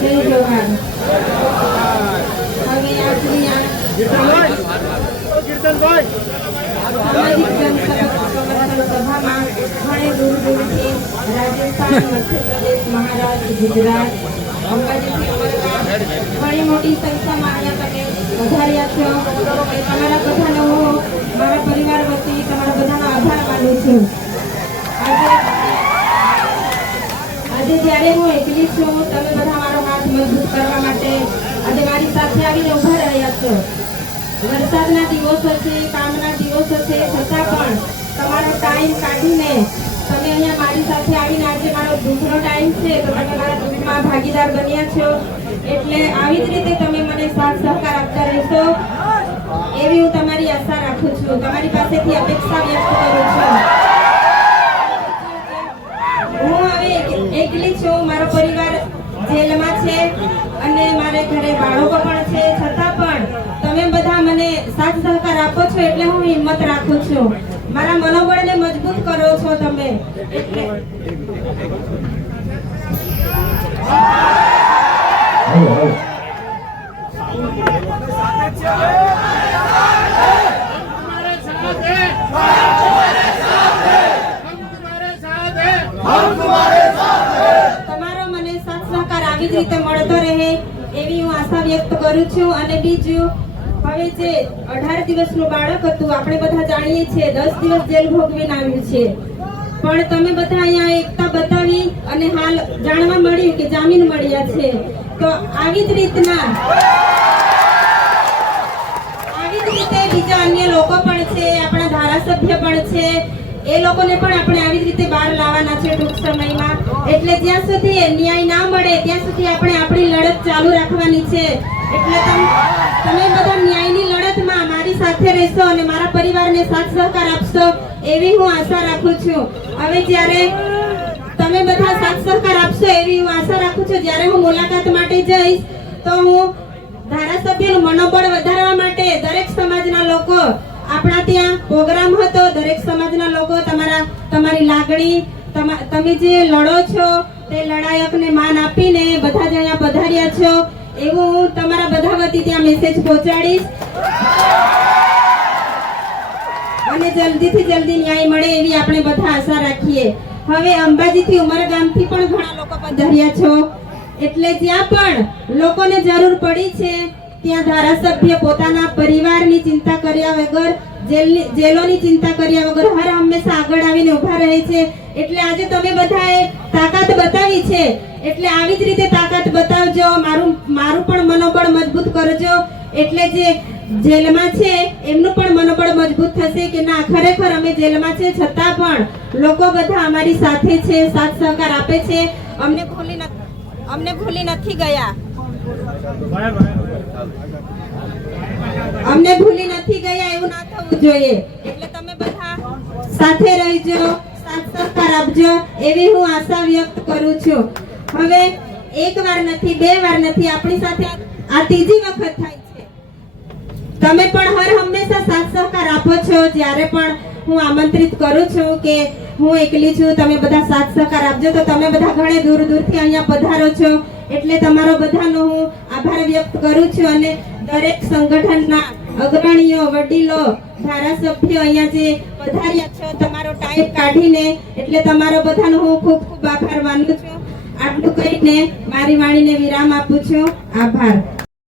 જય જોહાર. હવે આજની આ સામાજિક જનસંપર્ક સભામાં ઘણી દૂર દૂરથી રાજસ્થાન, મધ્યપ્રદેશ, મહારાષ્ટ્ર, ગુજરાત, અંબાજીથી ઘણી મોટી સંખ્યામાં અહીંયા તમે વધાર્યા છો. તમારા બધાનો હું મારા પરિવાર વતી તમારા બધાનો આભાર માનું છું. આજે જ્યારે હું એકલી છું, તમે બધા મારો હાથ મજબૂત કરવા માટે આજે મારી સાથે આવીને ઉભા રહ્યા છો. વરસાદના દિવસો છે, કામના દિવસો છે, છતાં પણ તમારો ટાઈમ કાઢીને તમે અહીંયા મારી સાથે આવીને આજે મારો દુઃખનો ટાઈમ છે તો તમે મારા દુઃખમાં ભાગીદાર બન્યા છો. એટલે આવી જ રીતે તમે મને સાથ સહકાર આપતા રહેશો એવી હું તમારી આશા રાખું છું. તમારી પાસેથી અપેક્ષા વ્યક્ત કરું છું. હું હવે એકલી છું, મારો પરિવાર જેલમાં છે અને મારે ઘરે બાળકો પણ છે, છતાં પણ તમે બધા મને સાથ સહકાર આપો છો એટલે હું હિંમત રાખું છું. મારા મનોબળને મજબૂત કરો છો તમે. એટલે તમારો મને સાથ સહકાર આવી જ રીતે મળતો રહે એવી હું આશા વ્યક્ત કરું છું. અને બીજું, હવે જે 18 દિવસનું બાળક હતું, આપણે બધા જાણીએ છીએ 10 દિવસ જેલ ભોગવીને આવ્યું છે, પણ તમે બધા અહીંયા એકતા બતાવી અને હાલ જાણવા મળ્યું કે જામીન મળ્યા છે. તો આવી જ રીતે બીજા અન્ય લોકો પણ છે, આપણા ધારાસભ્ય પણ છે, એ લોકોને પણ આપણે આવી જ રીતે બહાર લાવવાના છે ટૂંક સમયમાં. એટલે જ્યાં સુધી ન્યાય ના મળે ત્યાં સુધી આપણે આપણી લડત ચાલુ રાખવાની છે. એટલે તમે બધા ન્યાયની લડતમાં મારી સાથે રહેશો અને મારા પરિવારને સાથ સહકાર આપશો એવી હું આશા રાખું છું. હવે જ્યારે તમે બધા સાથ સહકાર આપશો એવી હું આશા રાખું છું. જ્યારે હું મુલાકાત માટે જઈશ તો હું ધારાસભ્યનું મનોબળ વધારવા માટે દરેક સમાજના લોકો, આપણા ત્યાં પ્રોગ્રામ હતો, દરેક સમાજના લોકો તમારી લાગણી, તમે જે લડો છો તે લડાયકને માન આપીને બધા જ અહીંયા પધાર્યા છો એવું હું તમારા બધા વતી ત્યાં મેસેજ પહોંચાડીશ. અને જલ્દીથી જલ્દી ન્યાય મળે એવી આપણે બધા આશા રાખીએ. હવે અંબાજીથી ઉમરગામથી પણ ઘણા લોકો પધાર્યા છો. એટલે જ્યાં પણ લોકોને જરૂર પડી છે ત્યાં ધારાસભ્ય પોતાના પરિવારની ચિંતા કર્યા વગર, જેલોની ચિંતા કર્યા વગર હર હંમેશા આગળ આવીને ઉભા રહે છે. એટલે આજે તમે બધાએ તાકાત બતાવી છે, એટલે આવી જ રીતે તાકાત બતાવજો. મારું પણ મનોબળ મજબૂત કરજો. એટલે જે જેલમાં છે એમનું પણ મનોબળ મજબૂત થશે કે ના, ખરેખર અમે જેલમાં છે છતાં પણ લોકો બધા અમારી સાથે છે, સાથ સહકાર આપે છે, અમને ભૂલી નથી ગયા. અમને ભૂલી નથી ગયા એવું ના થવું જોઈએ. એટલે તમે બધા સાથે રહેજો, સાથ સહકાર આપજો એવી હું આશા વ્યક્ત કરું છું. હવે એક વાર નથી, બે વાર નથી, આપણી સાથે આ ત્રીજી વખત થાય છે. તમે પણ હર હંમેશા સાથ સહકાર આપો છો. જ્યારે પણ હું આમંત્રિત કરું છું કે હું એકલી છું, તમે બધા સાથ સહકાર આપજો, તો તમે બધા ઘણે દૂર દૂરથી અહીંયા પધારો છો. એટલે તમારો બધાનો હું આભાર વ્યક્ત કરું છું. અને દરેક સંગઠનના અગ્રણીઓ, વડીલો, ધારાસભ્યો અહીંયા જે પધાર્યા છો તમારો ટાઈમ કાઢીને, એટલે તમારો બધાનો હું ખૂબ ખૂબ આભાર માનું છું. આટલું કહીને મારી વાણીને વિરામ આપું છું. આભાર.